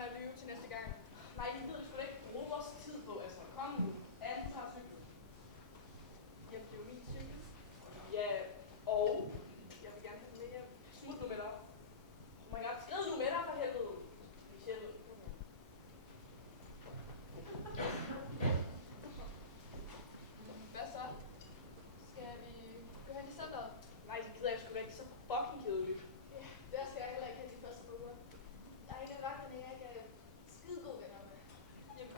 være med at lyve til næste gang. Nej, vi ved sgu da ikke bruge vores tid på, altså. Kom nu. Alle tager cyklen. Jamen, det er jo min cykel. Ja, og Jeg vil gerne have den med hjem. smut nu med dig. Oh my god, skrid nu med dig for helvede. Michelle. Hvad så? Skal vi gå hen i centret? Nej, det gider jeg sgu da ikke. Så fucking kedeligt. Ja, der skal jeg heller ikke hen de første uger. Der er en af vagterne, jeg ikke er skide god venner med. Jamen,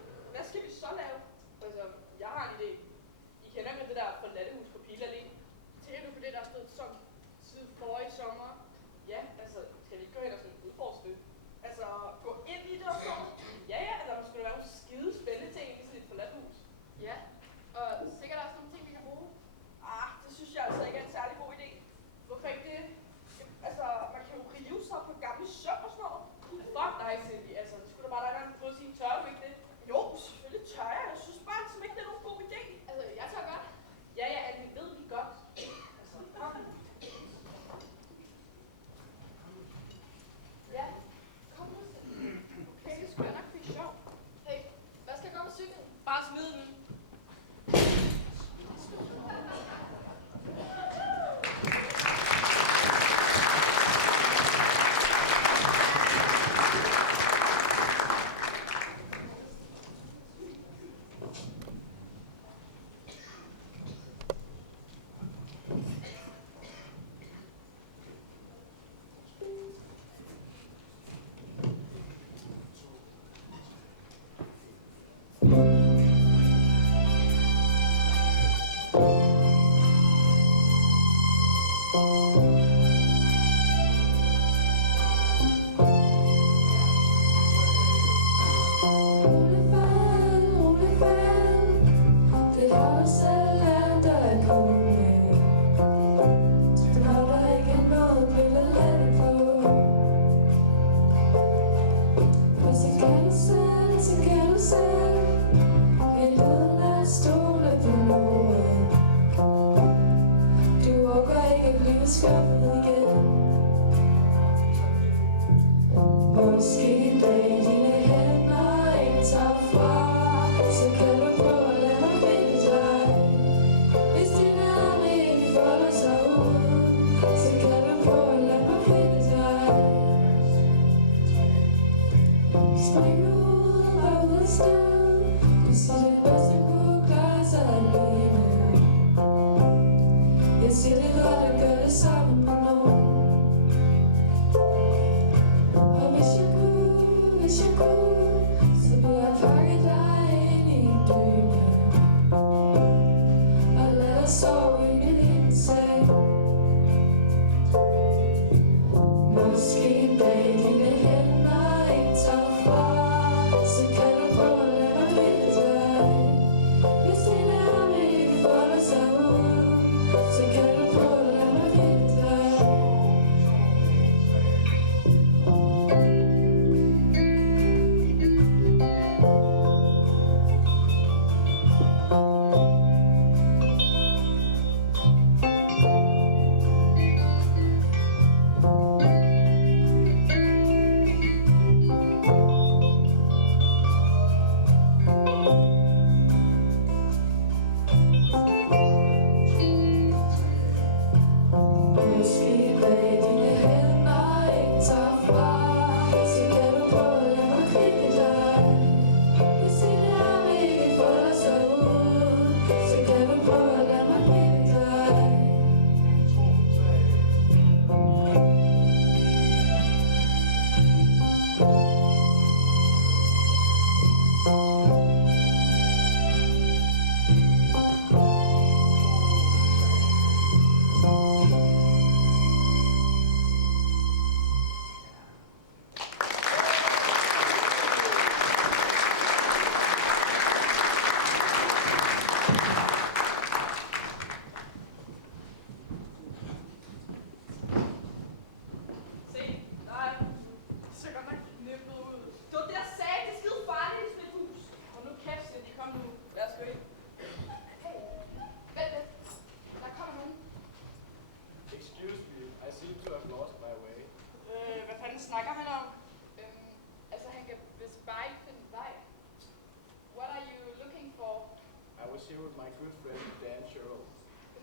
my good friend Dan Sherrill.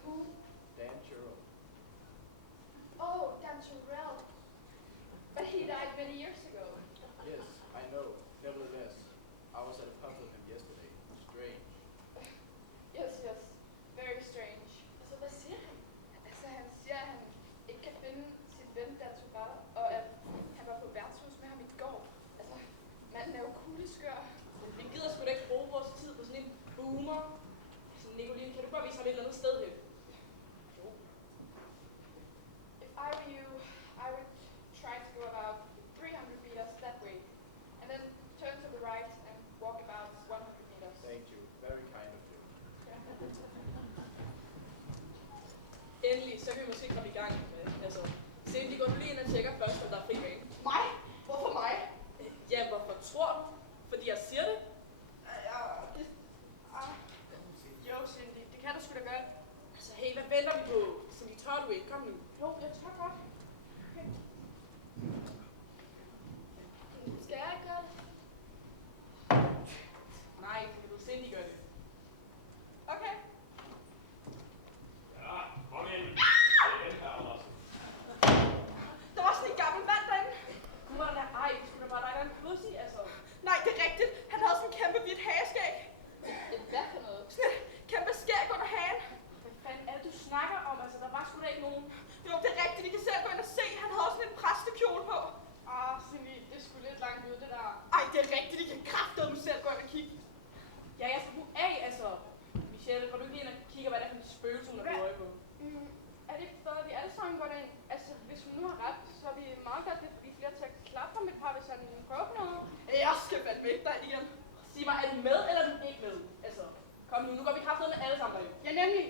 Who? Dan Sherrill. Oh, Dan Terrell. But he died many years ago. Yes, I know. Nevertheless, I was at a pub with him yesterday. Strange. Yes, yes. Very strange. Altså, hvad siger han? Altså, han siger, at han ikke kan finde sit ven Dan Terrell, og at han var på værtshus med ham i går. Altså, manden er jo kugleskør. Vi gider sgu da ikke bruge vores tid på sådan en boomer. Så Nicoline, kan du bare vise ham et eller andet sted hen? Jo. If I were you, I would try to go about 300 meters that way, and then turn to the right and walk about 100 meters. Thank you. Very kind of you. Endelig, så kan vi måske komme i gang med, altså, Cindy, går du lige ind og tjekker først, om der er fri bane? Mig? Hvorfor mig? Ja, hvorfor tror du? Fordi jeg siger det? Jo, Cindy, det kan du sgu da godt. Altså, hey, hvad venter vi på? Cindy, tør du ikke? Kom nu. Jo, jeg tør godt. Okay. Skal jeg ikke gøre det? Nej, det vil Cindy gøre det. Okay. Ja, kom ind. Det er den her, Andersen. Der var sådan en gammel mand derinde. Gud, var den der, ej, det skulle da bare dig, der er en pussy, altså. Nej, det er rigtigt. Han havde sådan en kæmpe hvidt hageskæg. Hvad for noget? Sådan et kæmpe skæg under hagen. Hvad fanden er det, du snakker om? Altså, der var sgu da ikke nogen. Jo, det er rigtigt. I kan selv gå ind og se. Han havde også sådan en præstekjole på. Cindy, det er sgu lidt langt ude, det der. Ej, det er rigtigt. I kan kraftedeme selv gå ind og kigge. Ja, jeg skal nu af, altså. Michelle, går du ikke lige ind og kigger, hvad det er for en spøgelse, hun har fået øje på? Er det ikke bedre, at vi alle sammen går derind? Altså, hvis vi nu har ret, så er vi meget godt lidt flere til at klappe ham et par, hvis han prøver på noget. Jeg skal fandme ikke dig igen. Sig mig, er du med, eller er du ikke med? Altså, kom nu, nu går vi kraftedeme alle sammen derind. Ja, nemlig.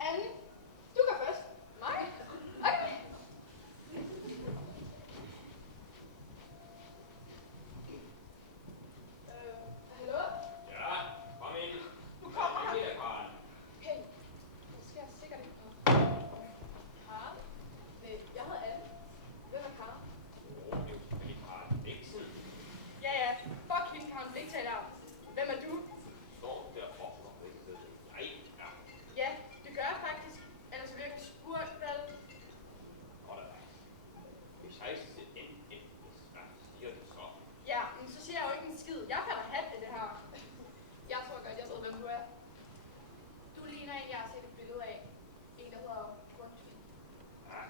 Anne, du går først. Mig? Okay. Hallo? Ja, kom ind. Nu kommer han. Det er Karen. Hey, det skal jeg sikkert ikke noget. Karen? Nej, jeg hedder Anne. Hvem er Karen? Åh, det er jo selvfølgelig Karen Bæksen. Ja, ja. Fuck hende, Karen Bliktaler. Hvem er du? Står der for mig, ikke ved jeg. Ja, Ja, det gør jeg faktisk. Ellers er jeg virkelig spurgt, vel? godt af dig. Hvis jeg siger en, hvad siger du så? Ja, men så siger jeg jo ikke en skid. Jeg falder hat i det her. Jeg tror godt, jeg ved, hvem du er. Du ligner en, jeg har set et billede af. En, der hedder Grundtvig. Ja.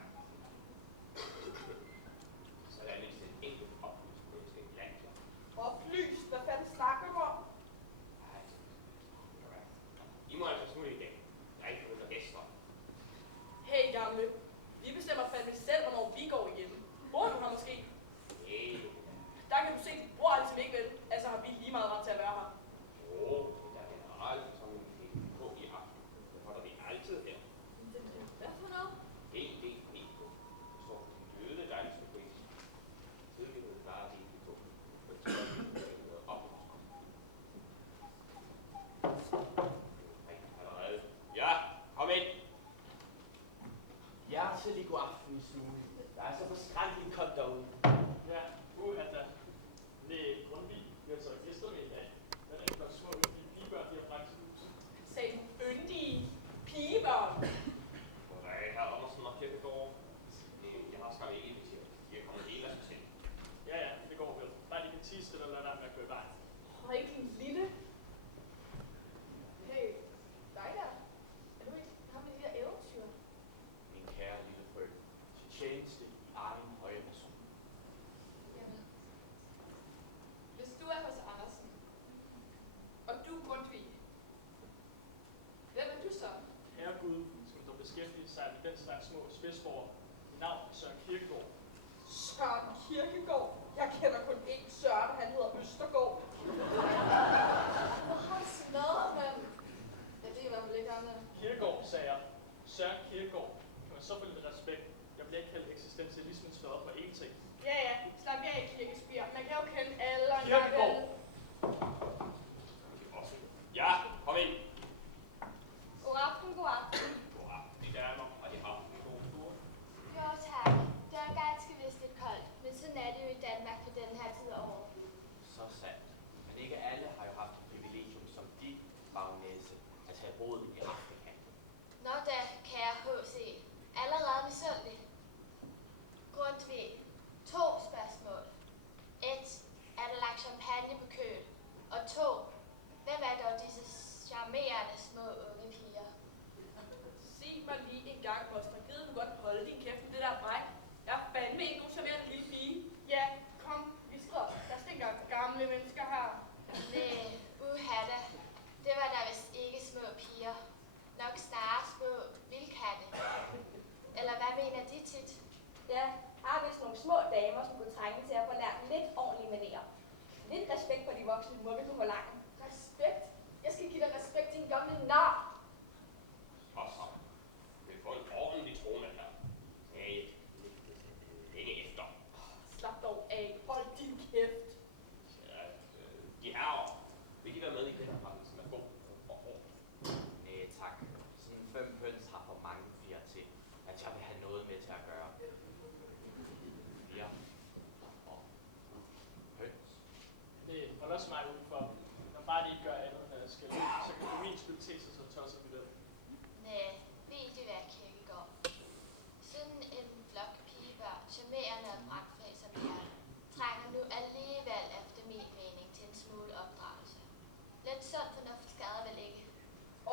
Så er der mindst en enkelt oplysning på et land, ja. Oplyst. Hvad fanden snakker du om? Nej, det er. I må altså smutte i dag. Jeg er ikke nogen gæster. Hey, gamle. Vi bestemmer fandme selv, hvornår vi går igen. Bor du her måske? Nej. Der kan du se, at bor altid ikke vel. Altså har vi lige meget ret til at være her. Åh, der er generelt sådan en på i aften. Det holder vi altid her. Hvad for noget? DDP på. Så de døde dejligste pris. Tidlighed bare DDP på. Fordi det er noget opholdskom. Allerede. Ja, kom ind. Hjertelig god aften, Snue. Der er så forskrækkeligt koldt derude. Ja, da. Det er Grundtvig. Vi har taget gæster med i dag. Den er ikke små yndige pigebørn, de har bragt til huset. Han sagde den yndige pigebørn. Goddag, herr Andersen og Kirkegaard. Jeg har skrevet ikke inviteret. De er kommet helt af sig selv. Ja, det går vel. Bare lige en tisse, eller lad være med at køre i vejen. Og ikke en lille. Hey, dig der. Er du ikke ham med de der eventyr? Min kære lille frø, til tjeneste i egen høje person. Jamen, hvis du er hos Andersen, og du er Grundtvig, hvem er du så? Herre Gud, som der beskæftiger sig med den slags små spidsborger. Mit navn er Søren Kirkegaard. Søren Kirkegaard. Jeg kender kun én Søren, han hedder Østergaard. Hvor har du smadret, mand? Ja, det er i hvert fald ikke ham der. Kirkegaard, sagde jeg. Søren Kirkegaard. Kan man så få lidt respekt? Jeg bliver ikke kaldt eksistentialismens fader for én ting. Ja, slap jer i kirkespir. Man kan jo kende alle og Kirkegaard. Ja, kom ind. God aften, god aften. God aften, de damer, og de har haft en god tur. Grundtvig. 2 spørgsmål. 1. Er der lagt champagne på køl? Og 2. Hvem er dog disse charmerende små unge piger? Sig mig lige en gang, moster. Gider du godt holde din kæft med det der bræk? Jeg er fandme ikke nogen charmerende lille pige. Ja, kom, vi skrider. Der stinker gamle mennesker her. Næh, uhatte. Det var der vist ikke små piger. Nok snarere små vildkatte. Eller hvad mener de tit? Ja, har vist nogle små damer, som kunne trænge til at få lært lidt ordentlige manerer. Lidt respekt for de voksne må vi kunne få langt. Respekt? Jeg skal give dig respekt, din gamle nar. Og så vil få en ordentlig trone her. Nej, længe efter. Slap dog af. Hold din kæft. Ja, de herrer, vil de være med i den her som er god og hård? Nej tak. Sådan 5 høns har for mange fjer til, at jeg vil have noget med til at gøre. Fjer og høns. Det holder også mig udenfor. Når bare de ikke gør andet end at skælde ud, så kan du min skyld te sig så tosset med det. Næh, vil de være kirkegård. Sådan en flok pigebørn, charmerende og brændfri som de er, trænger nu alligevel efter min mening til en smule opdragelse. Lidt sund fornuft skader vel ikke.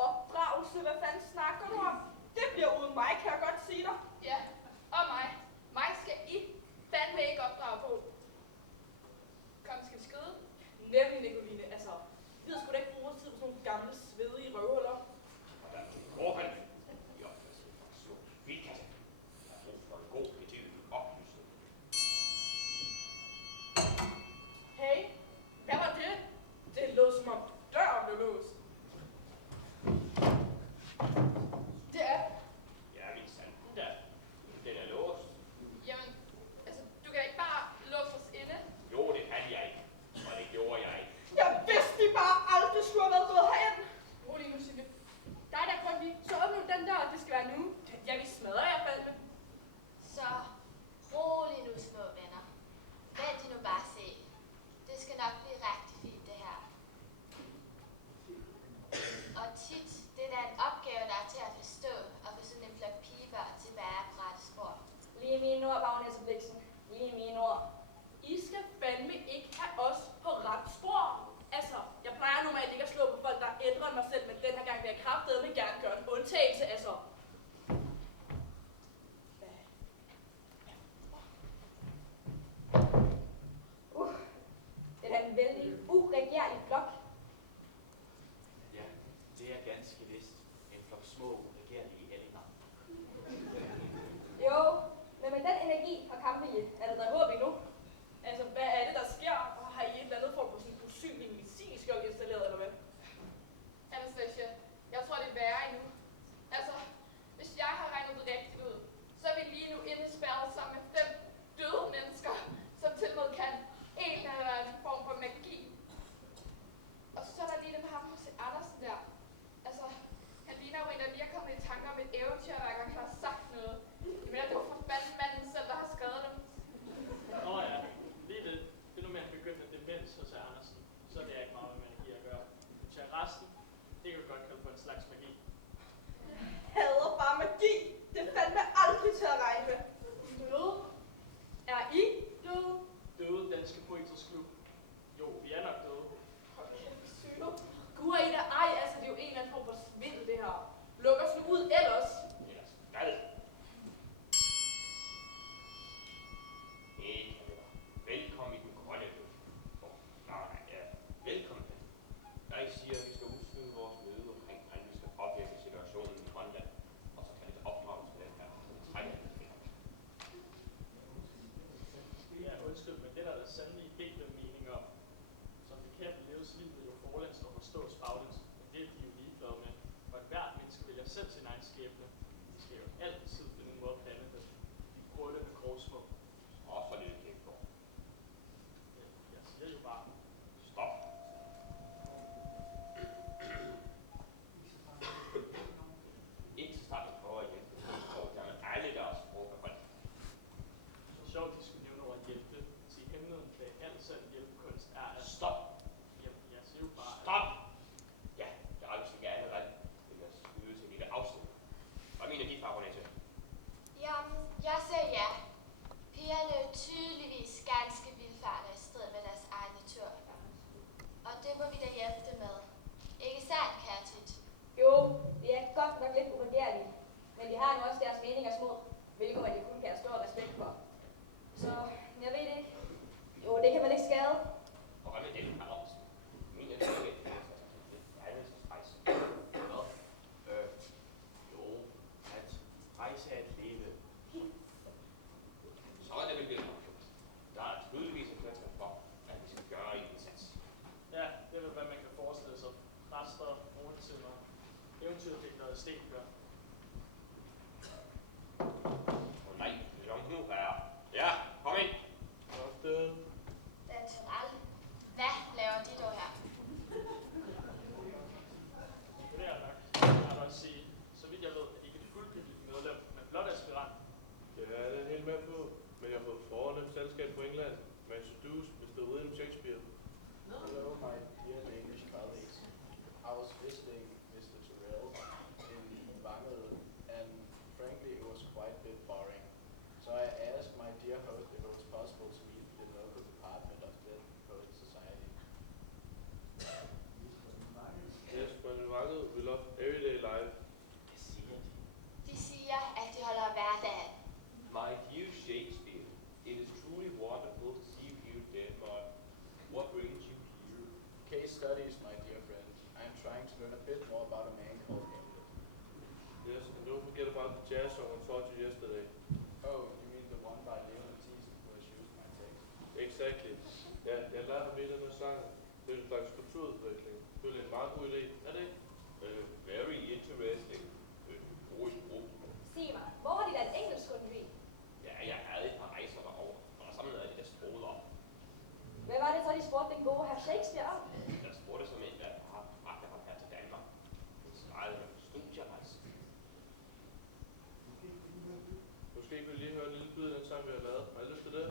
Opdragelse, hvad fanden snakker du om? Det bliver uden mig, kan jeg godt sige dig. Ja, og mig. Mig skal I fandme ikke opdrage på. Kom, skal vi skride? Nemlig, Nicoline. Altså, vi gider sgu da ikke bruge vores tid på sådan nogle gamle, svedige røvhuller. Og der går han i opfastet for en små vildkasse. Der er brug for en god betydelig oplysning. Hey, hvad var det? Det lød som om døren blev låst. Det er. Ja, min sanden da. Den er låst. Jamen, altså, du kan ikke bare låse os inde. Jo, det kan jeg ikke. Og det gjorde jeg ikke. Jeg vidste, de bare aldrig skulle have været gået herind. Rolig nu, Silje. Dig der, Grundtvig, så åbner du den der, og det skal være nu. Ja, vi smadrer jer fandme. Så rolig nu, små venner. Vent de nu bare se. Det skal nok blive rigtig fint, det her. Og tit, det er da en opgave, der er til at forstå, og få sådan en flok pigebørn til at bære på rette spor. Lige mine ord, bagnæse Bliksen. Lige mine ord. I skal fandme ikke have os på ret spor. Altså, jeg plejer normalt ikke at slå på folk, der er ældre end mig selv, men den her gang vil jeg kraftedeme gerne gøre en undtagelse, altså. Det er da en vældig uregerlig flok. Ja, det er ganske vist en flok små, regerlige ællinger. Jo, men med den energi og kampvilje er der da håb endnu. Altså, hvad er det, der sker? Har I et eller andet form for sådan en usynlig medicinskjold installeret, eller hvad? Anastasia, jeg tror, det er værre endnu. Altså, hvis jeg har regnet det rigtigt ud, så er vi lige nu indespærret sammen med 5 døde mennesker, som til og med kan en eller anden form for magi. Og så er der lige dem ham hos Andersen der. Altså, han ligner jo en, der lige er kommet i tanker om et eventyr, hver gang han har sagt noget. Jeg mener, det var forbandet manden selv, der har skrevet dem. Nå ja, lige det. Det er nu med at begynde med demens hos Andersen. Så er det ikke meget med magi at gøre. Til resten, det kan du godt kalde for en slags magi. Hader bare magi. Det er fandme aldrig til at regne med. Døde? Er I døde? Døde Danske Poeters Klub. Jo, vi er nok døde. Gud er I der? Ej, altså, det er jo en eller anden form for svindel, det her. Luk os nu ud ellers. Ellers hvad? Ikke heller. Velkommen i den grønne luft. Nej, ja. Velkommen. Jeg siger, at vi skal udskyde vores møde omkring, hvordan vi skal påvirke situationen i Grønland. Og så kan det opdrages med den her, så det trækker lidt mere. Ja, undskyld, men det er der sandelig delte meninger om. Som bekendt leves livet jo forlæns og forstås baglæns, men det er de jo ligeglade med. For hvert menneske vælger selv sin egen skæbne. De skal jo altid finde en måde at plante det. De bruger det med grovsmå. Og så lidt kæmper. Jeg siger jo bare, Stop. Ikke så snart vi prøver igen. Der er alle deres sprogbehold. så sjovt, de skulle nævne ordet hjælpe. Til hemmeligheden bag al sand hjælpekunst er at... Stop. Jamen, jeg siger jo bare, Stop. Ja, jeg har aldrig så gerne ret. Det vil jeg skyde til en lille afsnit. Shakespeare om? Jeg spurgte som en, der har bragt ham her til Danmark. Han svarede med studierejse. Måske kan vi lige høre en lille bid af den sang, vi har lavet. Har I lyst til det?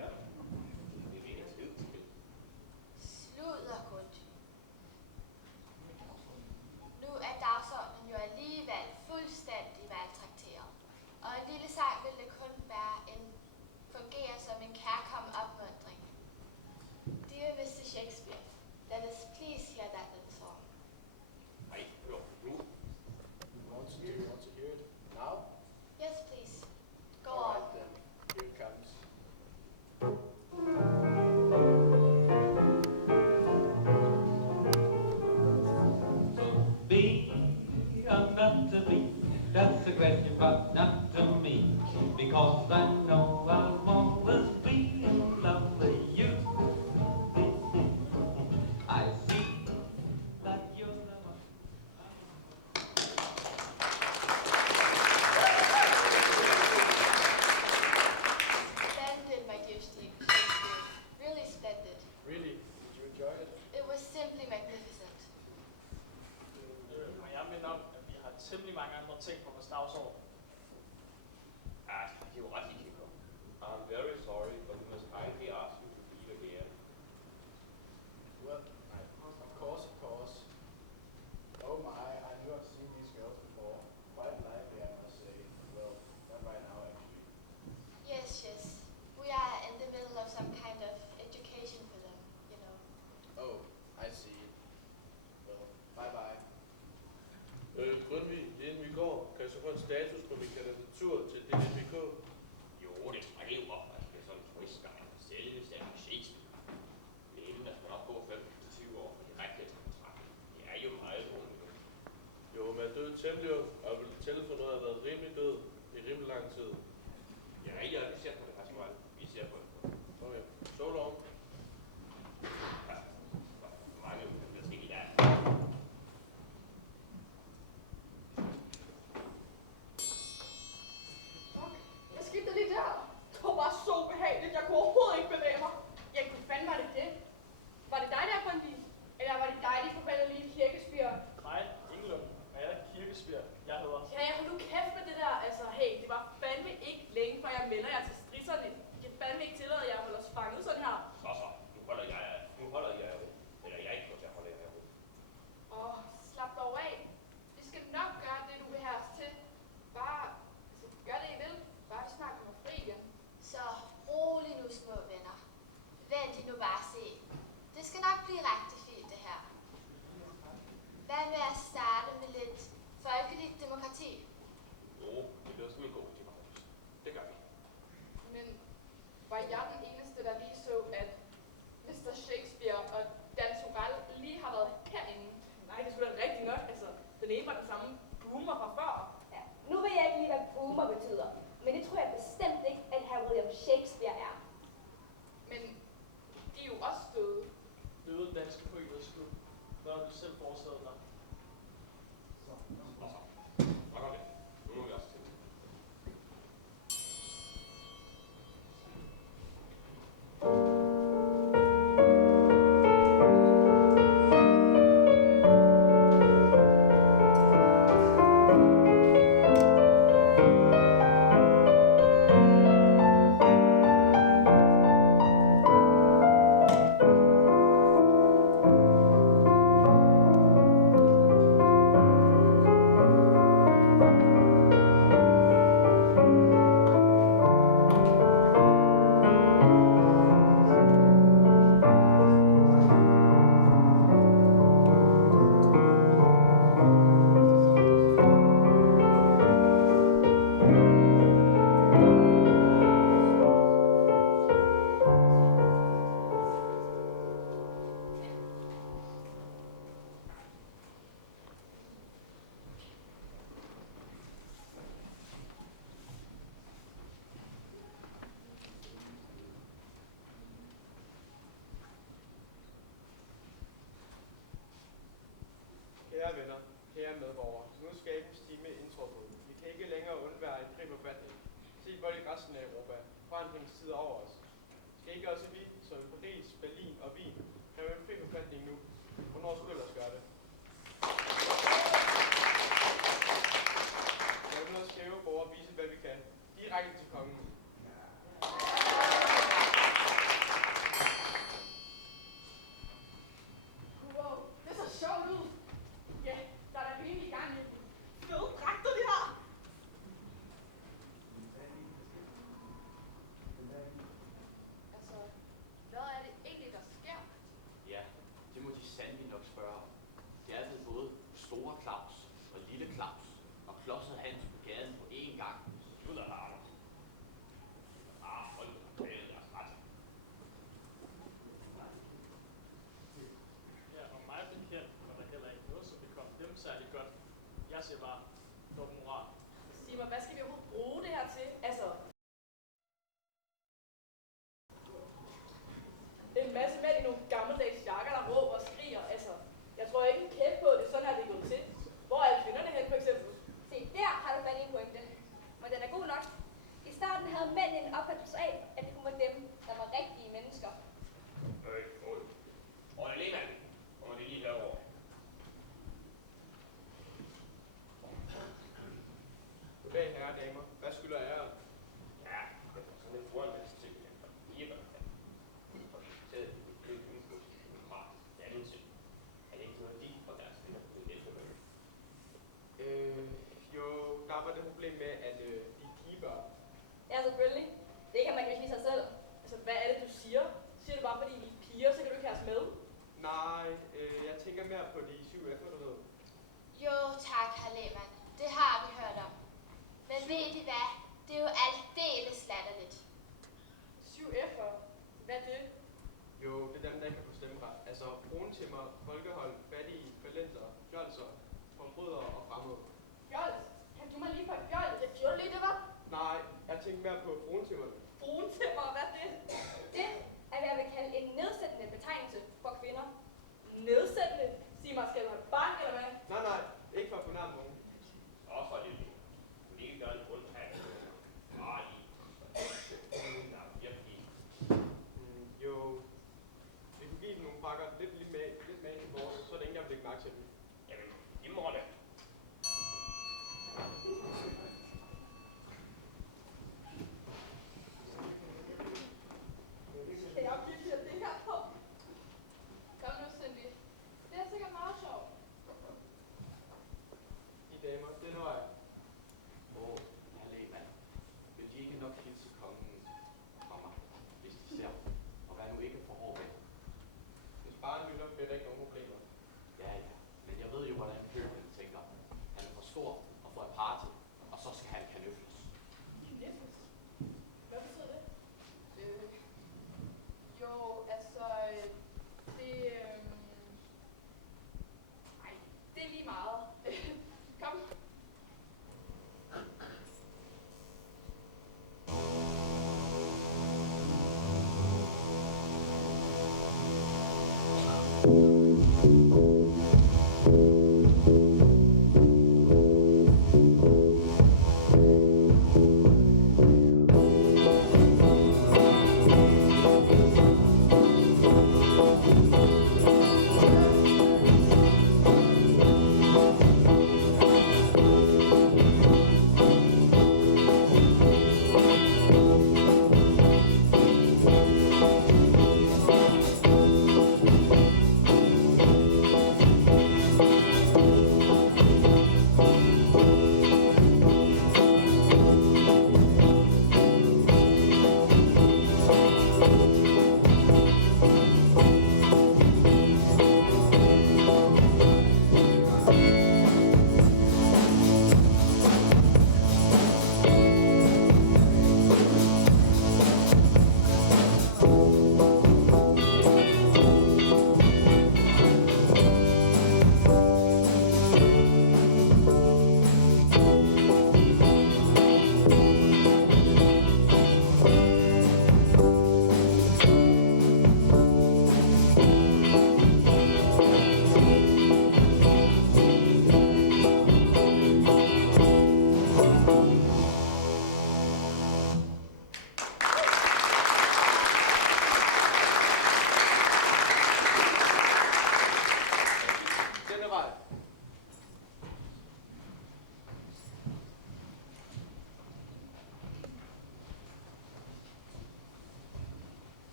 Ja. Det er ikke tid til. Sludderkund. Nu er dagsordenen jo alligevel fuldstændig maltrakteret. Og en lille sang ville det kun fungere som en kærkommen opmuntring. Dear Mr. Shakespeare, let us please hear that little song. Nej, hør nu. Do you want to hear it now? Yes, please. Go All on. right then. Here it comes. To be or not to be, that's a question but not to me, because I know I'll always be in love with you. I see that you're the one. Splendid, my dear Shakespeare. Really splendid. Really? Did you enjoy it? It was simply magnificent. Og jeg minder om, at vi har temmelig mange andre ting på vores dagsorden. Ja, det er jo ret, I kan komme. I'm very sorry, but we must kindly ask you to leave again. Well, of course. Oh my, I knew I've seen these girls before. Quite lively, I must say. Well, not right now, actually. Yes. We are in the middle of some kind of education for them, you know. Oh, I see. Well, bye-bye. Grundtvig, inden vi går, kan jeg så få en status på min kandidatur til DNBK? Jo, det trækker jo op, at det er sådan en turistgang. Selveste er Shakespeare. Det er inden, at man nok gå 15-20 år for de rigtige til betragtning. Det er jo meget roligt. Jo, men jeg er død temmelig ung, og jeg vil tælle for noget, at jeg har været rimelig død i rimelig lang tid. Ja, vi ser på det ret meget. Vi ser på det. Okay, so long. Ja, mange ting i dag. Jeg skiftede lige der. Det var bare så behageligt. Jeg kunne overhovedet ikke bevæge mig. Jeg kunne fandme var det det. Var det dig der, Grundtvig? Eller var det dig, de forbandede lige Shakespeare? Nej, Ingelund. Og jeg er Kirkesbjerg. Jeg hedder. Ja, hold nu kæft med det der. Altså, hey, det var fandme ikke længe, før jeg melder jer til strisserne. I kan fandme ikke tillade, at jeg holder os fanget sådan her. Så. Nu holder jeg jer ud. Eller jeg ikke får til at holde jer ud. Slap dog af. Vi skal nok gøre det, du vil have os til. Bare, gør det, I vil. Bare vi snart kommer fri igen. Så rolig nu, små venner. Vent I nu bare se. Det skal nok blive rigtig fint, det her. Hvad med at starte med lidt folkeligt demokrati? Jo, det lyder som en god demokrati. Det gør vi. Men var jeg den eneste, der lige så, at Mr. Shakespeare og Dan Turell lige har været herinde? Nej, det skulle da rigtig nok. Altså, den ene var den samme boomer fra før. Ja, nu ved jeg ikke lige, hvad boomer betyder, men det tror jeg bestemt ikke, at hr. William Shakespeare er. Men de er jo også døde. Døde danske poeters klub. Hvad har du selv foreslået dig? Nok om det. Nu må vi også til. Kære venner, kære medborgere, nu er skabens time indtruffet. Vi kan ikke længere undvære en krig forfatning. Se blot i resten af Europa. Forandringens tid er over os. Skal ikke også vi, som i Paris, Berlin og Wien, have en fri forfatning nu? Hvornår skulle du ellers gøre det? Jeg vil nødt skrive på og vise, hvad vi kan. Direkte til kongen. Wow, det er så sjovt ud. Ja, der er da rimelig gang i dem. Fede dragter, de har. Altså, hvad er det egentlig, der sker? Ja, det må de sandelig nok spørge om. Det er ved både Store Claus og Lille Claus og Klodset Hans på gaden på én gang. Slutter der, Anders. Hold nu tale deres ret. Ja, og mig bekendt var der heller ikke noget, som det kom dem særlig godt. Jeg siger bare, dobbelt moral. Sig mig, hvad skal vi overhovedet bruge det her til? Altså, en masse mænd i nogle gammeldags jakker, der råber og skriger. Altså, jeg tror ikke en kæft på, at det er sådan her, det er gået til. Hvor er alle kvinderne hen, for eksempel? Se, der har du fat i en pointe. Men den er god nok. I starten havde mænd en opfattelse af, at det kun var dem, der var rigtige mennesker. Og Lena, kommer det lige herover. Goddag, herre og damer. Hvad skylder jeg jer? Ja, det er sådan lidt foranmeldelseting, for lige hvad man kan. Og vi taget et køb info fra dannelse. Er det ikke noget, de og deres venner blevet eftermødet? Jo, der var det problem med, at de er pigebørn. Ja, selvfølgelig. Det kan man jo sige sig selv.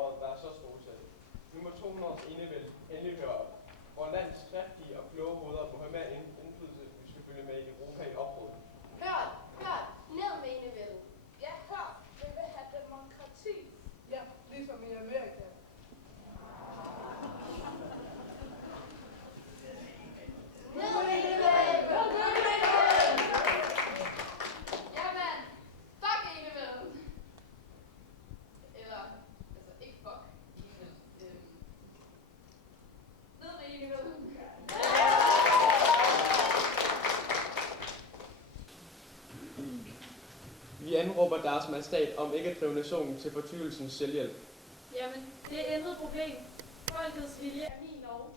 året være så solsætte. Nu må 200 års enevælde endelig høre op. Hvor landets skriftige og kloge hoveder må have mere indflydelse, hvis vi skal følge med i Europa i opbrud. Hør, ned med enevældet. Ja, hør, vi vil have demokrati. Ja, ligesom i Amerika. Ned med enevælden! Jamen, fuck enevælden! Eller, altså ikke fuck enevælden. Ned med enevælden! Vi anråber deres majestat om ikke at drive nationen til fortvivlelsens selvhjælp. Jamen, det er intet problem. Folkets vilje er min lov.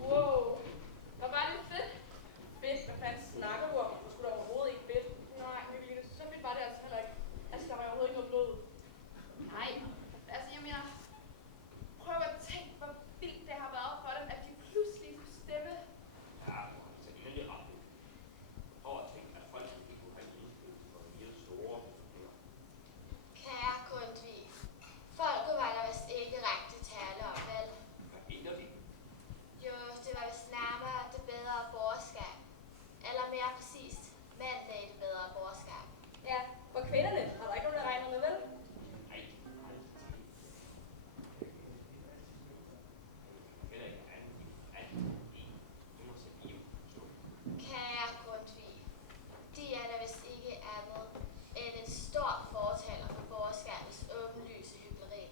Wow, hvor var det fedt. Fedt? Hvad fanden snakker du om? Du skulle da overhovedet ikke fedt. Nej, Nicoline, så fedt var det altså heller ikke. Altså, der var jo overhovedet ikke noget blod. Nej, altså jeg mener, prøv at tænke, hvor vildt det har været for dem, at de pludselig kunne stemme. Ja, altså endelig ret. Prøv at tænke, at folk ikke kunne have indflydelse på mere store beslutninger. Kære Grundtvig, folket var der vist ikke rigtig tale om, vel? Hvad mener de? Jo, det var vist nærmere det bedre borgerskab. Eller mere præcist, mændene i det bedre borgerskab. Ja, for kvinderne har der ikke nogen, der regner med, vel? Nej, heller ikke andet I må sætte liv på. Kære Grundtvig, de er der vist ikke andet end en stor fortaler for borgerskabets åbenlyse hykleri.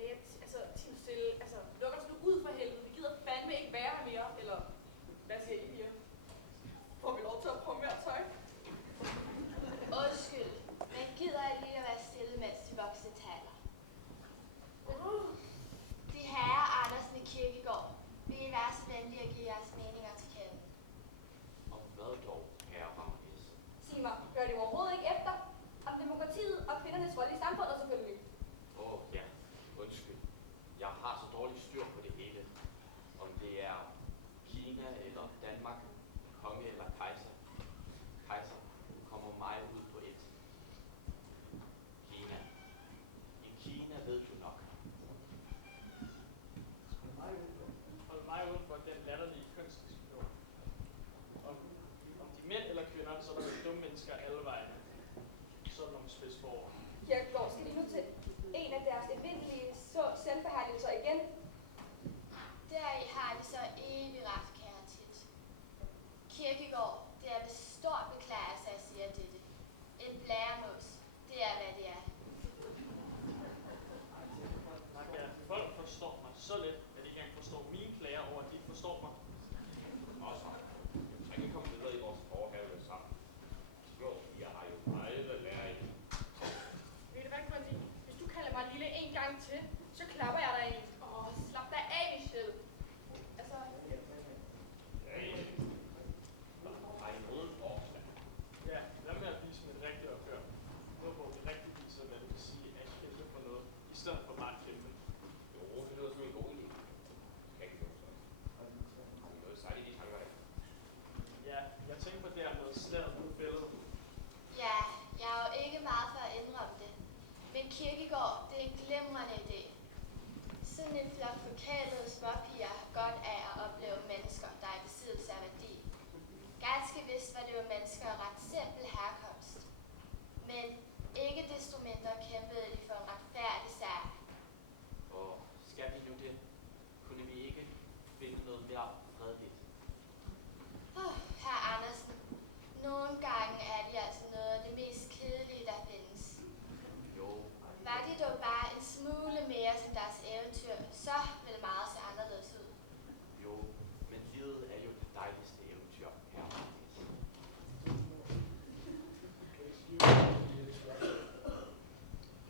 Ja, altså, Tim Stille, altså, lukker os nu ud for helvede. Vi gider fandme ikke være her mere. Eller, hvad siger I, piger? Får vi lov til at prøve mere tøj? Undskyld, men gider I lige at være stille, mens de voksne taler? De herrer Andersen i Kirkegaard, vil I være så venlige at give jeres meninger til kende? Om hvad dog, herre Rammes? Sig mig, hører det overhovedet ikke efter? Om demokratiet og kvindernes rolle i samfundet selvfølgelig. Ja, undskyld. Jeg har så dårligt styr på det hele. Om det er Kina eller Danmark, konge eller kejser. Kejser kommer mig ud på et. Kina. I Kina ved du nok. Hold mig uden for den latterlige kønsdiskussion. Om de mænd eller kvinder, så er der vel dumme mennesker alle vegne. Sådan nogle spidsborger. Kirkegaard, skal de nu til en af deres evindelige selvbeherligelser igen? Deri har de så evig ret, kære tit. Kirkegaard, det er med stor beklagelse, at jeg siger dette. En blæremås, det er hvad det er. Ja, folk forstår mig så let, at de ikke engang forstår mine klager over, at de ikke forstår mig. Også. Jeg kan komme videre i vores forhave sammen. Jo, jeg har jo meget at lære i. Ved du hvad, Grundtvig? Hvis du kalder mig lille en gang til, så klapper jeg dig en. Slap dig af, Michelle. Altså, Ja, har I noget forslag? Ja, lad med at vise med et rigtigt opgør. Noget, hvor vi rigtig viser, hvad det vil sige at kæmpe for noget, i stedet for bare at kæmpe. Jo, det lyder som en god idé. Kan ikke få sådan. Har I noget særligt i tanker? Ja, jeg tænker på det her med slaget på fældet. Ja, jeg er jo ikke meget for at indrømme det. Men Kirkegaard, det er en glimrende idé. Sådan en flok forkælede småpiger har godt af at opleve mennesker, der er i besiddelse af værdi. Ganske vist var det jo mennesker af ret simpel herkomst. Men ikke desto mindre kæmpede de for en retfærdig sag. Og skal vi nu det? Kunne vi ikke finde noget mere fredeligt? Herr Andersen, nogle gange er de altså noget af det mest kedelige, der findes. Jo, Var de dog bare en smule mere som deres eventyr, så ville meget se anderledes ud. jo, men livet er jo det dejligste eventyr, herre Rammes.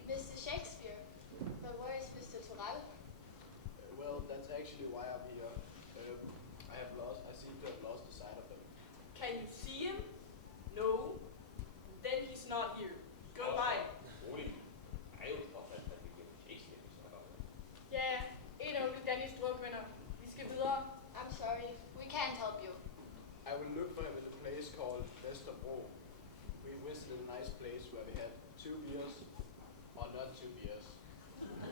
Mr. Shakespeare, but where is Mr. Tourelle? Well, that's actually why I'm here. I seem to have lost the sight of him. Can you see him? No. Then he's not here. Goodbye. Rolig. Der er jo trods alt, at vi bliver Shakespeare, vi snakker om. Ja, en af onkel Dannys drukvenner. Vi skal videre. I'm sorry, we can't help you. I will look for him in a place called Vesterbro. We visited a nice place where we had 2 beers, or not 2 beers.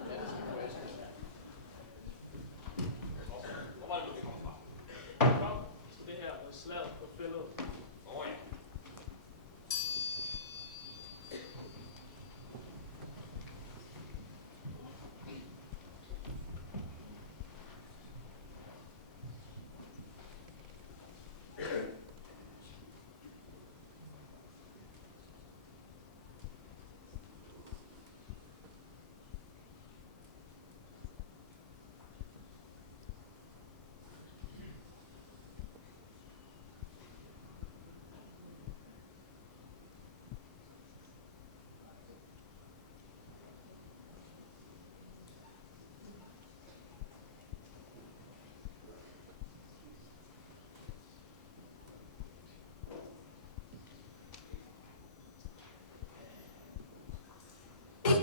That is the question. Hvor var det nu, vi kom fra? Kom til det her med slaget på fældet. Ja.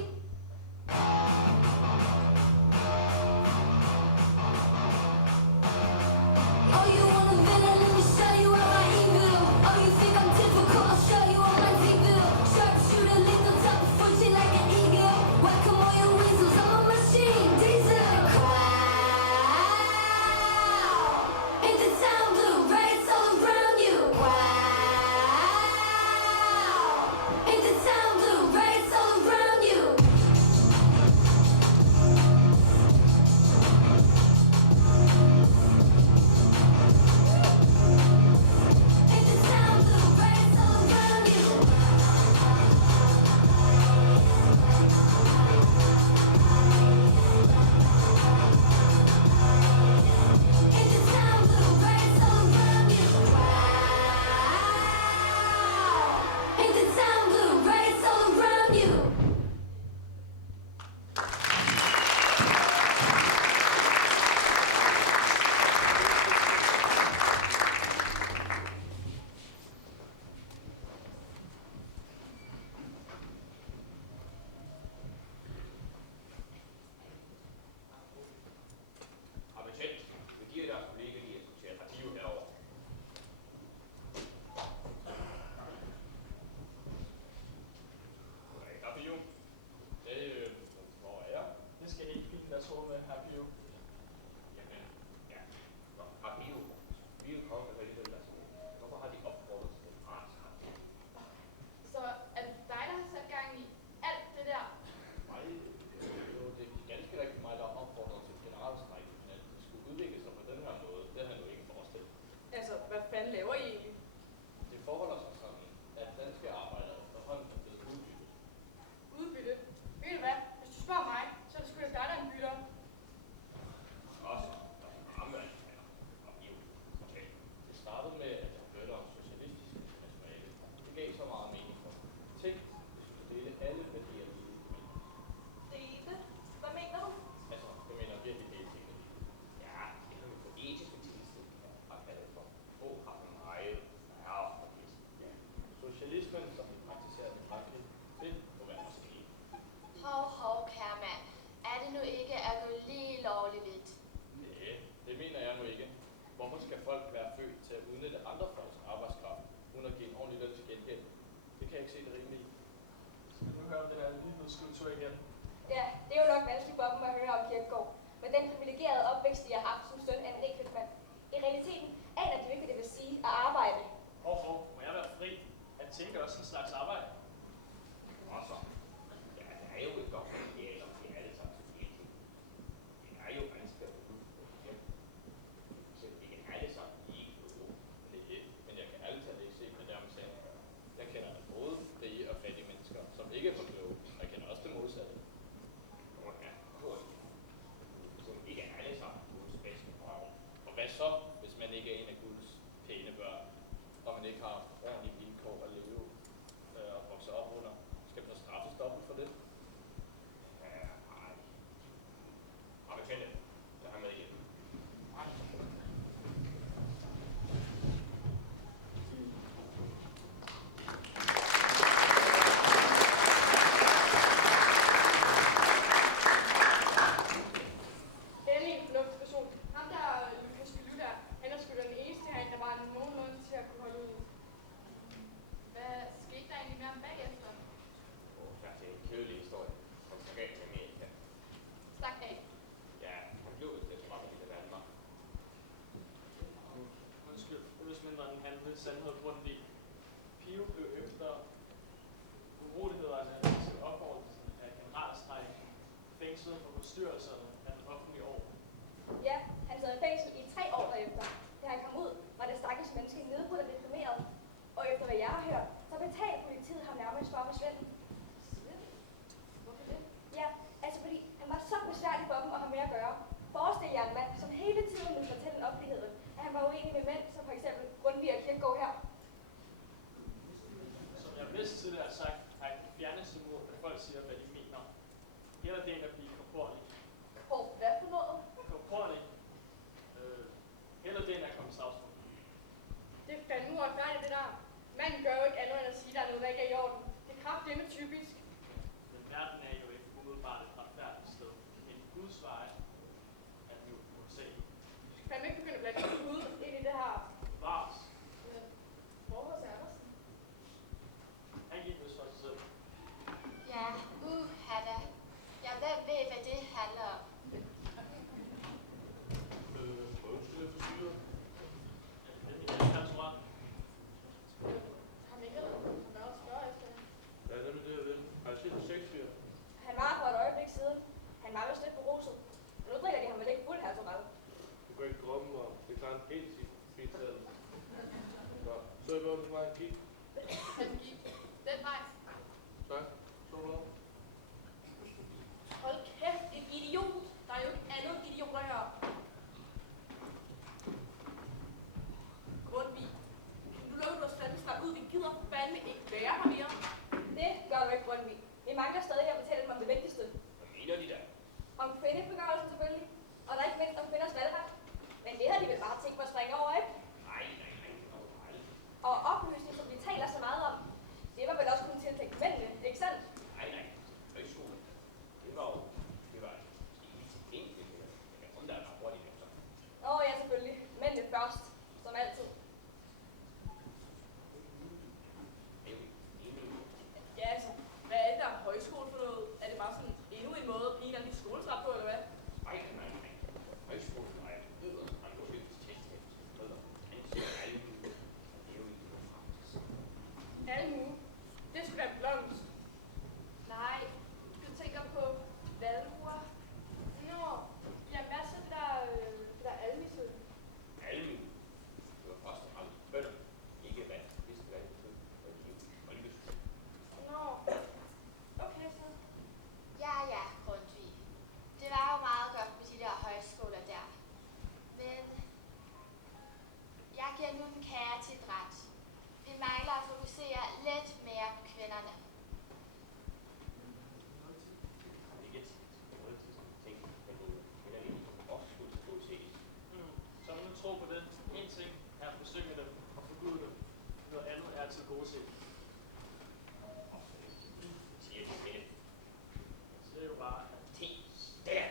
sandhed Grundtvig. Pio blev efter urolighederne til opfordrelsen af generalstrejken fængslet for forstyrrelserne af den offentlige orden. Ja, han sad i fængsel i 3 år derefter. Da han kom ud, var det stakkels menneske nedbrudt og deprimeret. Og efter hvad jeg har hørt, så betalte politiet ham nærmest for at forsvinde. Hvorfor det? Ja, altså fordi han var så besværlig for dem at have med at gøre. Forestil jer en mand, som hele tiden ville fortælle offentligheden, at han var uenig med mænd, som for eksempel Grundtvig og Kierkegaard her. Som jeg vist tidligere har sagt, har jeg det fjerneste mod, at folk siger, hvad de mener. Heller det end at blive korporlig. Hvad for noget? Korporlig. Heller det end at komme i slagsmål. Det er fandme uretfærdigt, det der. Manden gør jo ikke andet end at sige, at der er noget, der ikke er i orden. Det er kraftedeme typisk. Men verden er jo ikke umiddelbart et retfærdigt sted. Men Guds veje er den jo uansagelige. Du skal fandme ikke begynde at blande Gud ind i det her. Vars. Hvor hos Andersen? Han gik vist for sig selv. Ja, da. Ja, hvem ved, hvad det handler om? Undskyld, jeg forstyrrer. Han tror, Ham ikke eller? Han er også større efter. Ja, nemlig det, jeg vil. Har jeg set Shakespeare? Han var for et øjeblik siden. Han var vist lidt beruset. Men nu drikker de ham vel ikke fuld her, Torell. Det går ikke drømme om. Det klarer en helt fint tal. Nå, så er vi over den vej, gik. Han gik den vej. Tak. Så du noget? Hold kæft, en idiot. Der er jo ikke andet idioter her. Grundtvig. Nu lukker du os fandme snart ud. Vi gider fandme ikke være her mere. Det gør du ikke, Grundtvig. Vi mangler stadig at fortælle dem om det vigtigste. Hvad mener de der? Om kvindebegørelsen selvfølgelig. Og der er ikke mindst om kvinders valgret. Men det har de vel bare tænkt på at springe over, ikke? Nej. Og oplysning, som vi taler så meget om, det var vel også kun tiltænkt mændene, ikke sandt? Nej. Højskolen. Det var ikke tilgængeligt. Jeg kan undre mig hurtigt efter. Ja, selvfølgelig. Mændene først, som altid. Ja, altså. Hvad er det der højskole for noget? Er det bare sådan endnu en måde at blive en af de skoletrap på, eller hvad? Nej. Højskolen er et yderst ambitiøst tiltag. Han siger alle mulige. Det er jo ikke noget fremtid. Alle mulige. Det skulle være blomst. Nej, du tænker på valmuer. Nå, ja, hvad så det der almisse? Alle mulige. Det var først og fremmest bønder. Ikke vand. Det skal være det og de folkeskole. Nå, okay så. Ja, Grundtvig. Det var jo meget godt med de der højskoler der. Men jeg giver nu den kære til ret. Vi mangler at fokusere lidt mere på kvinderne. Ikke et ting, men kvinder lige også skulle tilgodeses. så vil du tro på det. En ting er at forsynge dem og forbyde dem. Noget andet er at tilgodese. Siger de kvinder. Jeg siger jo bare, at Ting der.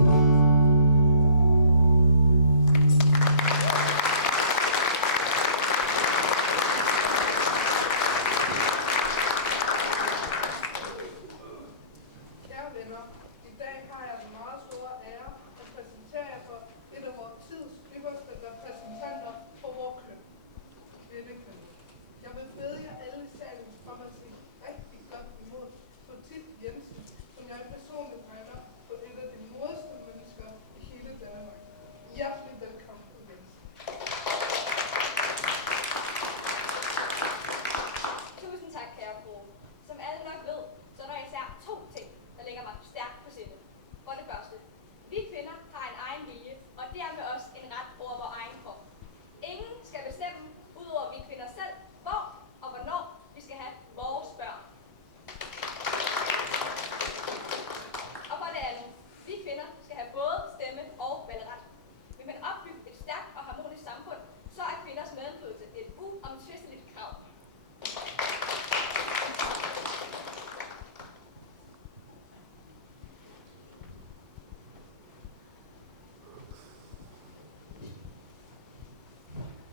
Kære venner, i dag har jeg den meget store ære at præsentere jer for et af vores tids ypperste repræsentanter for vores køn. Kvindekøn. Jeg vil bede jer alle i salen om at sige rigtig godt imod Britt Jensen, som jeg personligt regner på et af de modigste mennesker i hele Danmark. Hjertelig velkommen til Jensen. Tusind tak, kære fru. Som alle nok ved, så er der især 2 ting, der ligger mig stærkt på sinde. For det første, vi kvinder har en egen vilje, og dermed også en ret over vores egen krop. Ingen skal bestemme, udover vi kvinder selv, hvor og hvornår vi skal have vores børn. Og for det andet, vi kvinder skal have både stemme og valgret. Vil man opbygge et stærkt og harmonisk samfund, så er kvinders medindflydelse et uomtvisteligt krav.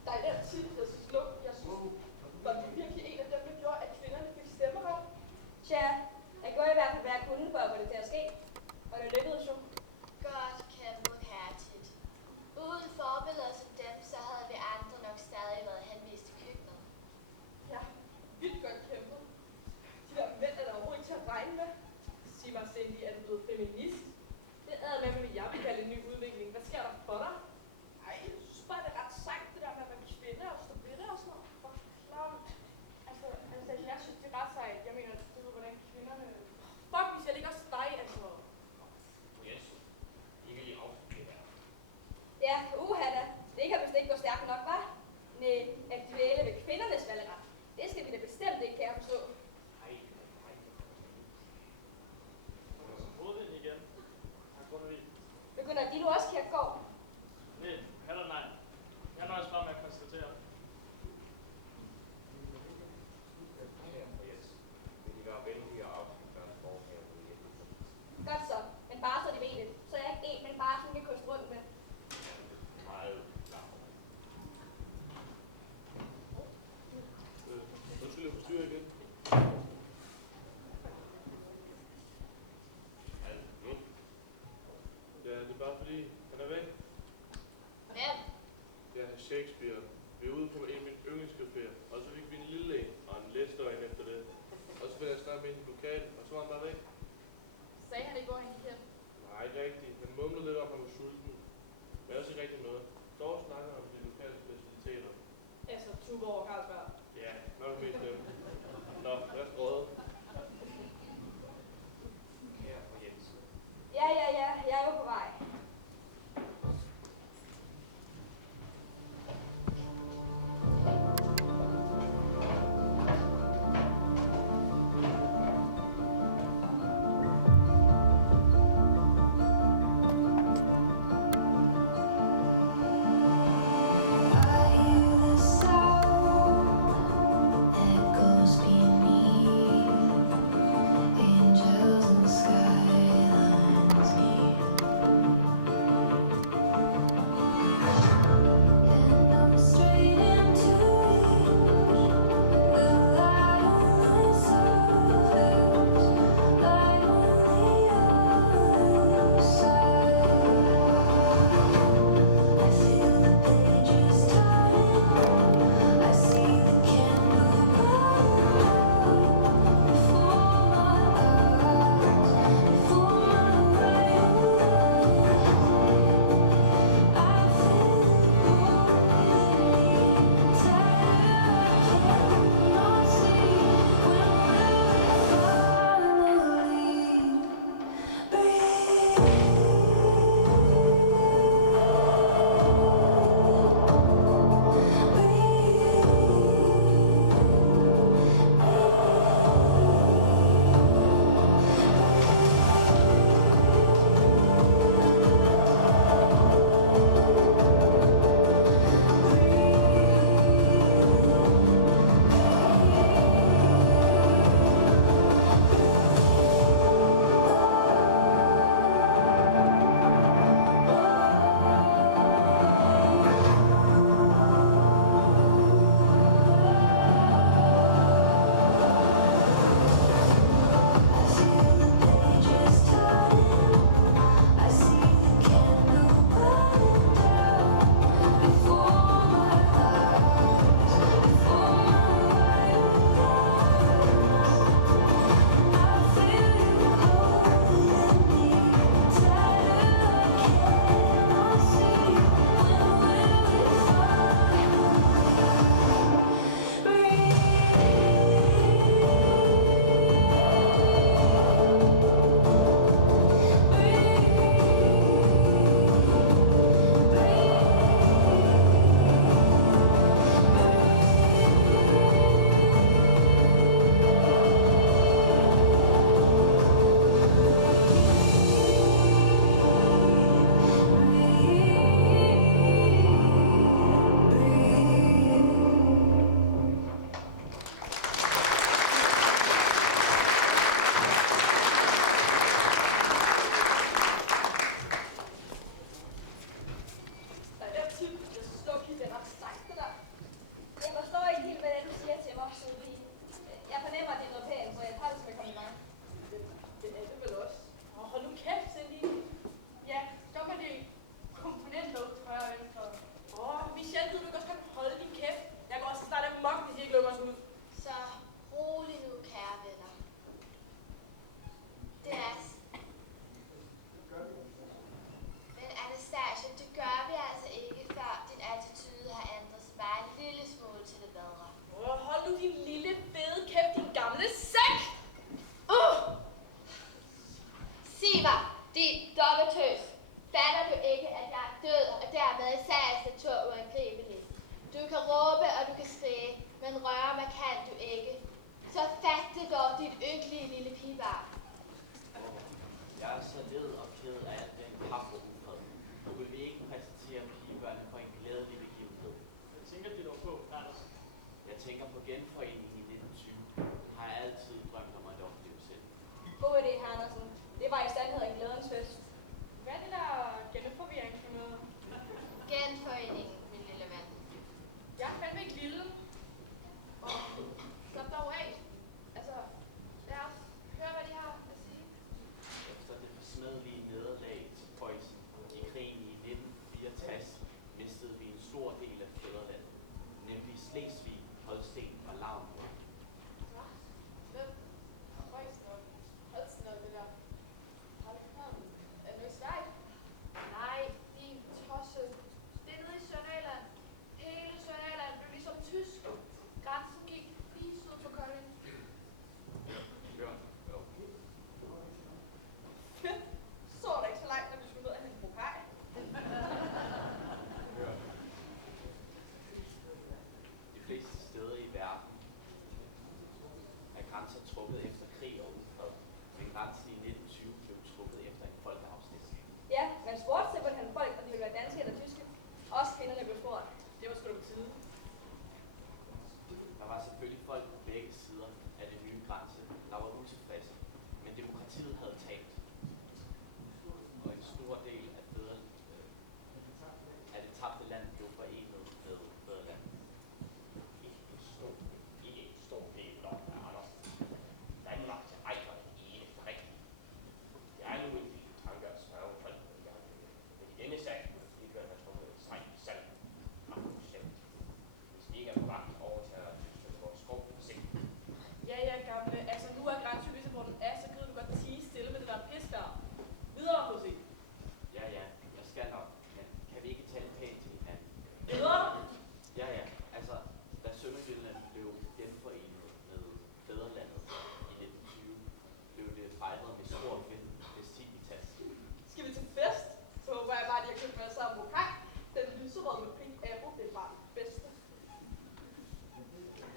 Der er den tid, jeg slå. Jeg synes, var det virkelig en af dem, der gjorde, at kvinderne fik stemmeret? Tja, jeg gjorde i hvert fald, hvad jeg kunne for at få det til at ske. Og det lykkedes jo. Godt kæmpet, kære Tit. Uden forbilleder som dem, så havde vi andre nok stadig været henvist til køkkenet. Ja, vildt godt kæmpet. De der mænd er der overhovedet ikke til at regne med. Sig mig, Cindy, er du blevet feminist? Det er med, hvad jeg vil kalde en ny udvikling. Hvad sker der for dig? Ej, jeg synes bare, det er ret sejt, det der med at være kvinde og stå ved det og sådan noget. For klamt. Altså, jeg synes, det er ret sejt. Jeg mener, du ved, hvordan kvinderne... Fuck, hvis jeg ligger også dig, altså. Yes. I kan lige afslutte det her. Ja, da. Det kan vist ikke gå stærkt nok, hva'? Nej, at dvæle ved kvindernes valgret. Det skal vi da bestemt ikke, kan jeg forstå. Hovedet igen. Tak for det. Begynder de nu også, Kjærgaard? Nej, heller nej. Jeg nøjes bare med at konstatere. Godt så, men bare så de ved det. Så er jeg ikke en, men bare sådan kan koste rundt med. Meget klart. Undskyld, jeg forstyrrer igen. Ja, det er bare fordi, han er væk. Hvem? Det er Shakespeare. Vi er ude på en af mine yndlingscaféer, og så fik vi en lille en, og en læsdøgn efter det. Og så ville jeg snakke med en lokal, og så var han bare væk. Sagde han ikke, hvor han gik hen? Nej, ikke rigtigt. Han mumlede lidt om, at han var sulten. Men også ikke rigtig noget. Dog snakker om de lokale specialiteter. Altså, Tuborg og Carlsberg. Ja, nok mest dem. Nå, lad os råde. Kære fru Jensen. Ja, jeg er jo på vej. I hear the sound kan du ikke. Så fat det dog, dit ynkelige lille pigebarn. Jeg er så led og ked af alt den kamp og ufred. Du vil ikke præsentere pigebørnene for en glædelig begivenhed. Jeg tænker det dog på, Andersen. Jeg tænker på genforeningen i 1920. Har jeg altid drømt om at opleve selv. God idé, Andersen. Det var i sandhed en glædens fest. Hvad er det der genforvirring for noget? Genforeningen, min lille mand. Jeg er fandme ikke lille. Og slap dog af. Altså, lad os høre, hvad de har at sige. Efter det forsmedelige nederlag til Preussen i krigen i 1964 mistede vi en stor del af fædrelandet, nemlig Slesvig, Holsten og Lauenburg. Hvem? Preussen og Holsten og det der. Hold kæft. Er det noget i Sverige? Nej, din tosse. Det er nede i Sønderjylland. Hele Sønderjylland blev ligesom tysk. Grænsen gik lige syd for Kolding. Hør, jo. Så var det ikke så langt, når vi skulle ned af hente pokaj. Hør. De fleste steder i verden er grænser trukket efter krig og ufred, men grænsen i 1920 blev trukket efter en folkeafstemning. Ja, man spurgte simpelthen folk, om de ville være danske eller tyske. Også kvinderne blev spurgt. Det var sgu da på tide. Der var selvfølgelig folk på begge sider af det nye grænse, der var utilfredse, men demokratiet havde talt. Og en stor del af det tabte land blev forenet med fædrelandet. Ikke en stor del nok, Anders. Danmark til ejler det ene for rigtigt. Det er nu en lille tanke at spørge folk med gang. Men i denne sag kunne det ikke være trukket et streg i sand. Hvis vi ikke er på vagt, overtager tyskerne vores skov på sigt. Ja, gamle. Altså, nu er grænsen lige så hvor den er, så gider du godt tie stille med det der pis der. Videre, Pussy. Ja, jeg skal nok, men kan vi ikke tale pænt til hinanden? Videre! Ja, altså, da Sønderjylland blev genforenet med fædrelandet i 1920, blev det fejret med stor festivitas. Skal vi til fest? Så håber jeg bare, at de har købt masser af pokaj. Den lyserøde med pink apple, det er bare det bedste.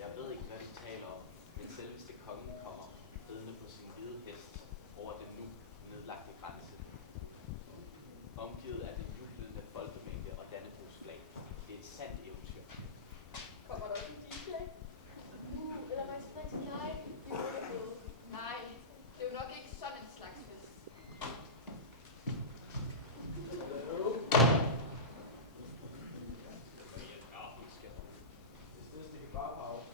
Jeg ved ikke, hvad du taler om, men selveste kongen kommer ridende på sin hvide hest over den nu nedlagte grænse. Omgivet af den jublende folkemængde og Dannebrogsflag. Det er et sandt eventyr. Kommer der også en DJ? Eller faktisk rigtig nej. Vi må det både. Nej, det er jo nok ikke sådan en slags fest. Hvis det stikker bare pause.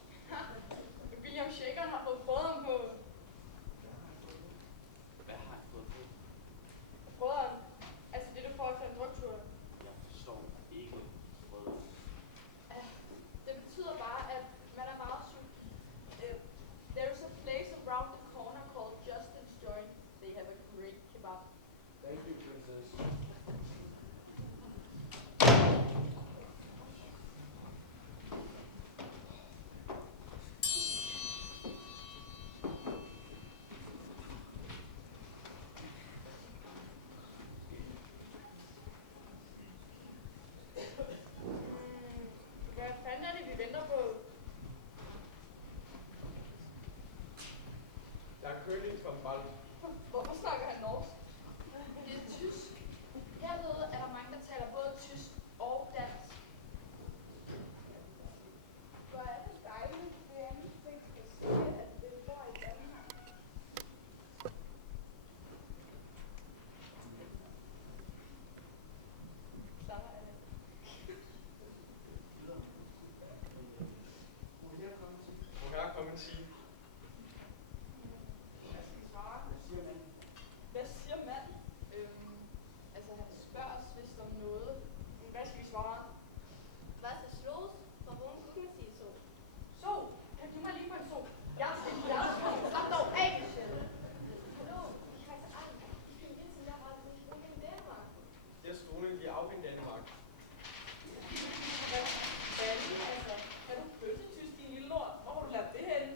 William Shakeren har fået brødren på. Hvad har jeg fået på? Brødren? Altså det, du får til en druktur. Jeg forstår ikke rødder. Det betyder bare, at man er meget syg. There is a place around the corner called Justin's Joint. They have a great kebab. Thank you, princess. Hvad fanden er det, vi venter på? Der er Königskontroll. Hvorfor snakker han norsk? Det er tysk. Hernede er der mange, der taler både tysk og dansk. Hvor er det dejligt, at jeg ikke fik at se, at det bor i Danmark. Sanger er det. Må her komme en sige. Hvad skal vi svare? Hvad siger mand? Altså, han spørger os vist om noget. Hvad skal vi svare? Was ist los? Warum gucken Sie so? So, kan du mig lige på en so? Jeg er slap dog af, Michelle. Hallo, ich heiße Anna. Ich bin 14 Jahre alt und ich wohne in Dänemark. Jeg stole lige af i Danmark. Hvad fanden, altså? Er du pølsetysk, din lille lort? Hvor har du lært det henne?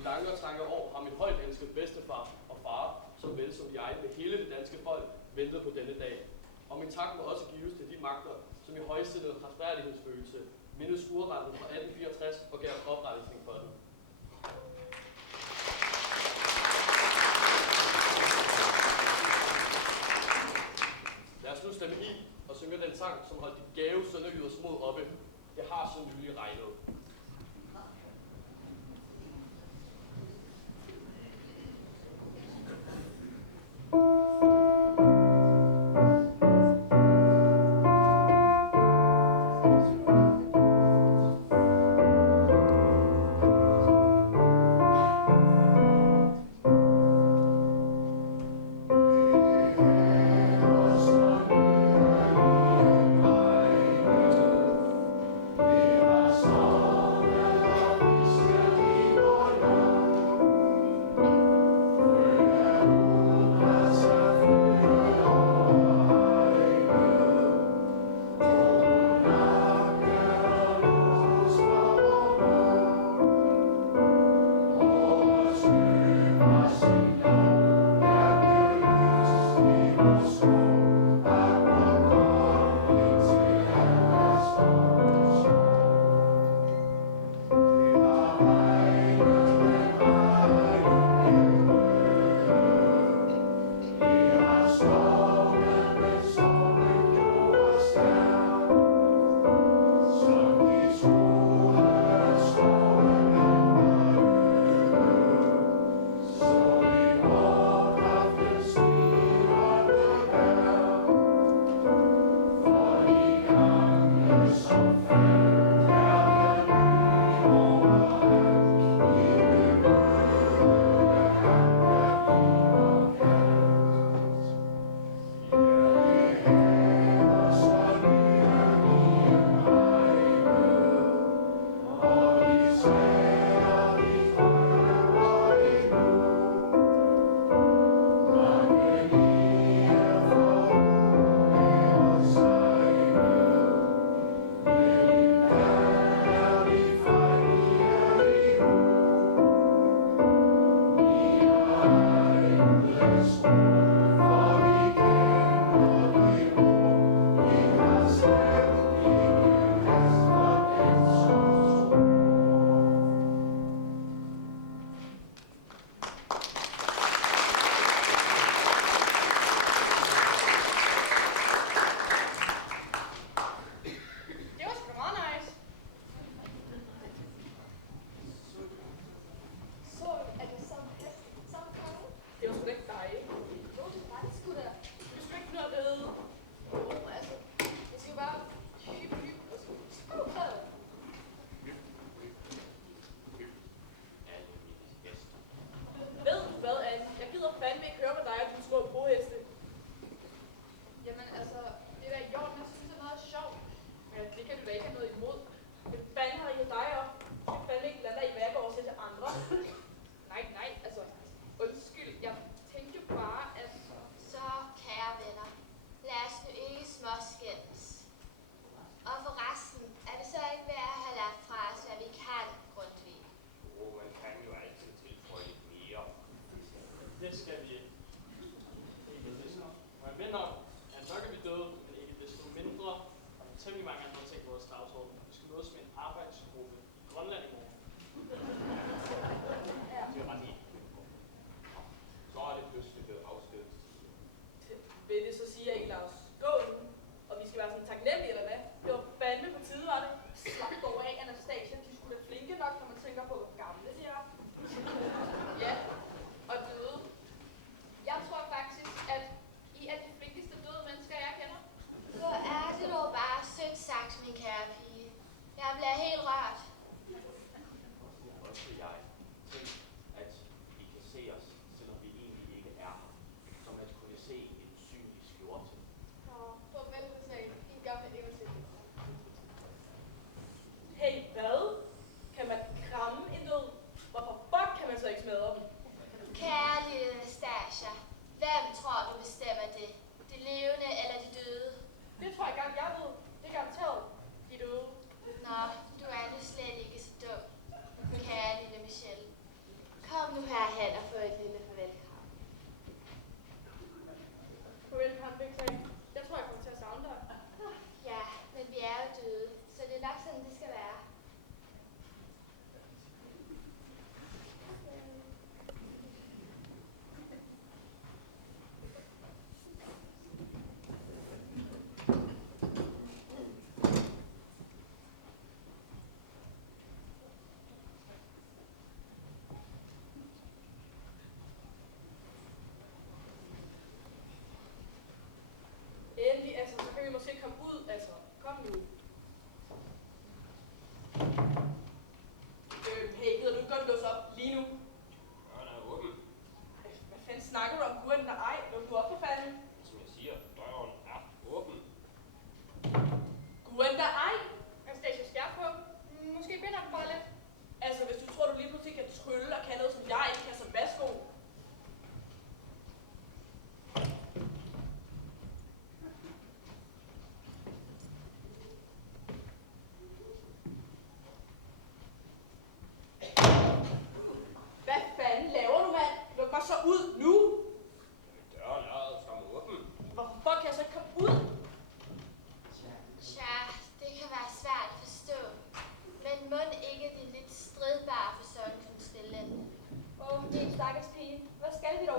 I lange og trange år har min højt elskede bedstefar og far, såvel som jeg med hele det danske folk, ventet på denne dag. Og min tak må også gives til de magter, som i højstillet retfærdighedsfølelse mindes urretten fra 1864 og gav oprejsning for den. Lad os nu stemme i og synge den sang, som holdt de gave sønderjyders mod oppe. Det har så nylig regnet.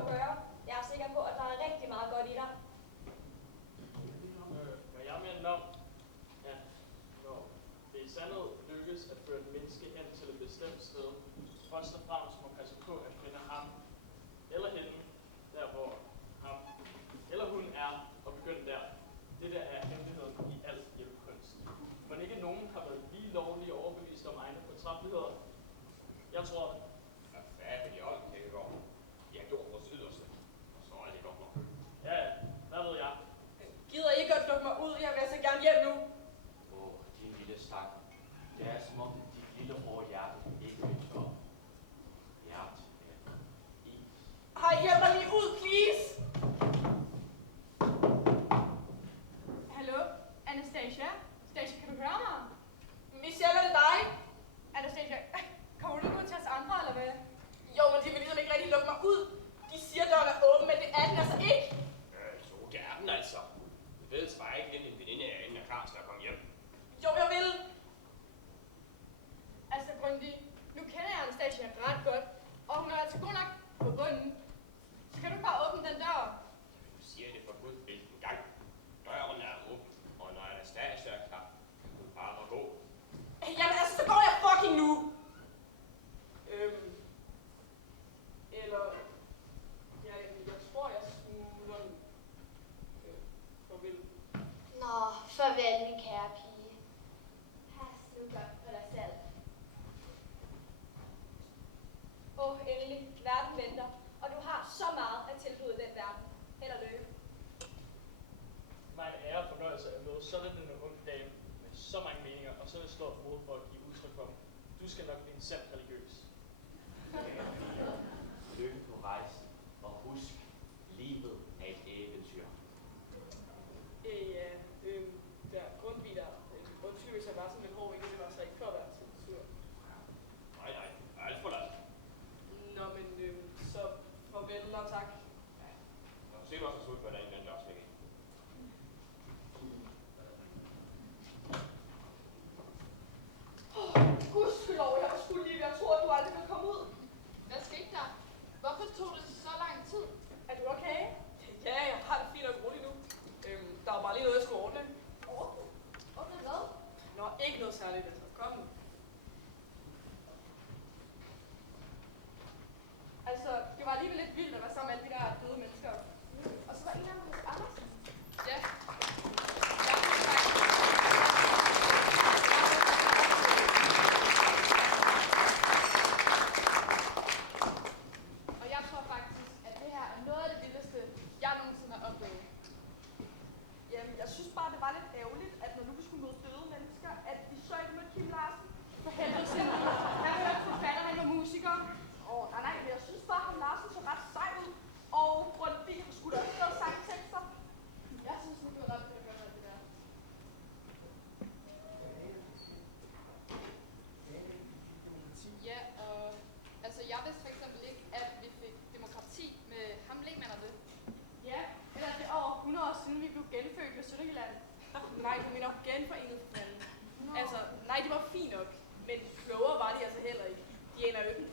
du gøre. Jeg er sikker på, at der er rigtig meget godt i dig. Hvad jeg mener om, at når det i sandhed lykkes at føre et menneske hen til et bestemt sted, først og fremmest må passe på at finde ham eller hende, der hvor ham eller hun er, og begynde der. Det der er hemmeligheden i al hjælpekunst. Men ikke nogen har været lige lovlige overbevist om egne fortræffeligheder. Jeg tror det. Hvad fanden i ånden, Kækkegaard? Vi har gjort vores yderste, og så er det godt nok. Ja, hvad ved jeg? Gider I godt lukke mig ud? Jeg vil altså gerne hjem nu. Din lille stak. Det er som om dit lille hårde hjerte ikke ønsker op. Hjerte er is. Hej, hjælp mig lige ud, please! Hallo? Anastasia? Anastasia, kan du høre mig? Michelle, er det dig? Anastasia, kommer du ikke ud til os andre, eller hvad? Jo, men de vil ligesom ikke rigtig lukke mig ud. De siger, døren er åben, men det er den altså ikke. Jo, det er den altså. Vi ved bare ikke, at din veninde er inde er klar til at komme hjem. Jo, jeg vil. Altså, Grundig, nu kender jeg Anastasia ret godt, og hun er altså god nok på bunden. Så kan du bare åbne den dør? Du siger det for Gud hvilken gang. Døren er åben, og når Anastasia er klar, kan du bare gå. Jamen altså, så går jeg fucking nu. Eller... Ja, jeg tror, jeg smutter den. Farvel. Nå, farvel, min kære pige. Pas nu godt på dig selv. Endelig, verden venter, og du har så meget at tilbyde den verden. Held og lykke. Det var en ære og fornøjelse at møde sådan en ung dame med så mange meninger og sådan et stort mod for at give udtryk for dem. Du skal nok blive en sand religiøs. Lykke på rejsen, og husk, livet er et eventyr. Der Grundtvig der. Undskyld, hvis jeg var sådan lidt hård, ikke? Det var så ikke for at være til tur. Nej, alt for langt. Nå, men så farvel og tak. Nå, se mig så sult, hvad der er en anden dørs væk. Gudskelov, jeg skulle lige være troet, at du aldrig ville komme ud. Hvad skete der? Hvorfor tog det så lang tid? Er du okay? Ja, jeg har det fint og roligt nu. Der var bare lige noget, jeg skulle ordne. Ordne hvad? Nå, ikke noget særligt, altså. Kom nu. Altså, det var alligevel lidt vildt at være sammen med alle de der døde mennesker. Og så var en af dem hos Andersen. Ja. Og jeg tror faktisk, at det her er noget af det vildeste, jeg nogensinde har oplevet. Jamen, jeg synes bare, det var lidt ærgerligt, at når nu vi skulle møde døde mennesker, at vi så ikke mødte Kim Larsen. For helvede til. Jeg hørte forfatter, han var musiker. Nej, men jeg synes bare, at Larsen så ret sej ud. Og Grundtvig har sgu da også lavet sangtekster. Jeg synes, nu du er ret til at gøre noget af det der. Ja, og altså jeg vidste for eksempel ikke, at vi fik demokrati med ham Lehmann og det. Ja, eller det er over 100 år siden, vi blev genfødt ved Sønderjylland. Nej, du mener genforenet for fanden. Altså, nej, det var fint nok. Men klogere var de altså heller ikke. De aner jo ikke en